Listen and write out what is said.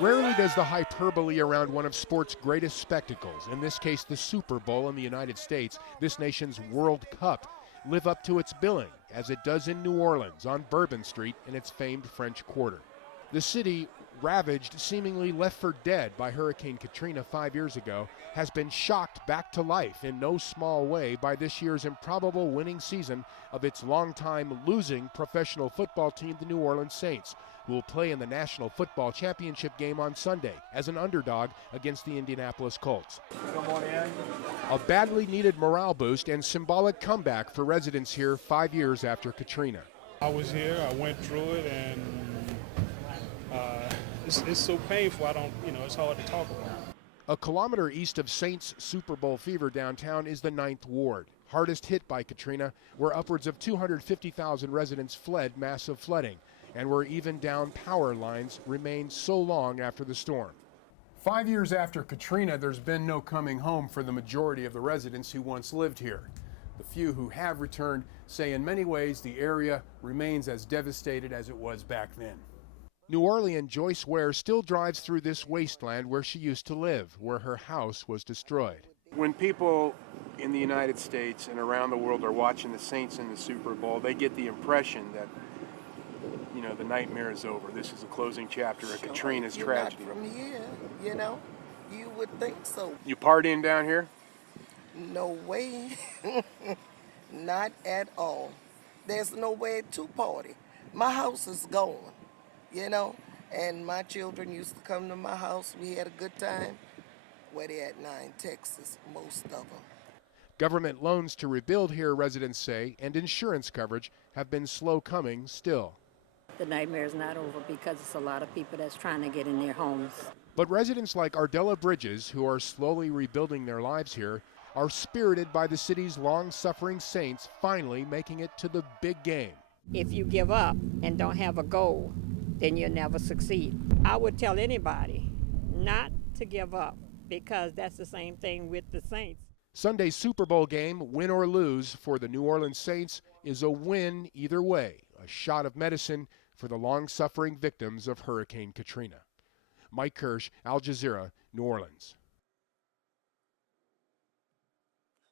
Rarely does the hyperbole around one of sport's greatest spectacles, in this case the Super Bowl in the United States, this nation's World Cup, live up to its billing, as it does in New Orleans on Bourbon Street in its famed French Quarter. The city, ravaged, seemingly left for dead by Hurricane Katrina 5 years ago, has been shocked back to life in no small way by this year's improbable winning season of its longtime losing professional football team, the New Orleans Saints, who will play in the National Football Championship game on Sunday as an underdog against the Indianapolis Colts. A badly needed morale boost and symbolic comeback for residents here 5 years after Katrina. I was here, I went through it, and it's so painful, it's hard to talk about. A kilometer east of Saints Super Bowl fever downtown is the 9th Ward, hardest hit by Katrina, where upwards of 250,000 residents fled massive flooding, and where even down power lines remained so long after the storm. 5 years after Katrina, there's been no coming home for the majority of the residents who once lived here. The few who have returned say in many ways the area remains as devastated as it was back then. New Orleans Joyce Ware still drives through this wasteland where she used to live, where her house was destroyed. When people in the United States and around the world are watching the Saints in the Super Bowl, they get the impression that, the nightmare is over. This is the closing chapter of Katrina's tragedy. Not from here, you would think so. You partying down here? No way. Not at all. There's no way to party. My house is gone, and my children used to come to my house. We had a good time. Where they at now in Texas, most of them. Government loans to rebuild here, residents say, and insurance coverage have been slow coming still. The nightmare is not over because it's a lot of people that's trying to get in their homes. But residents like Ardella Bridges, who are slowly rebuilding their lives here, are spirited by the city's long-suffering Saints finally making it to the big game. If you give up and don't have a goal, then you'll never succeed. I would tell anybody not to give up because that's the same thing with the Saints. Sunday's Super Bowl game, win or lose for the New Orleans Saints, is a win either way, a shot of medicine for the long-suffering victims of Hurricane Katrina. Mike Kirsch, Al Jazeera, New Orleans.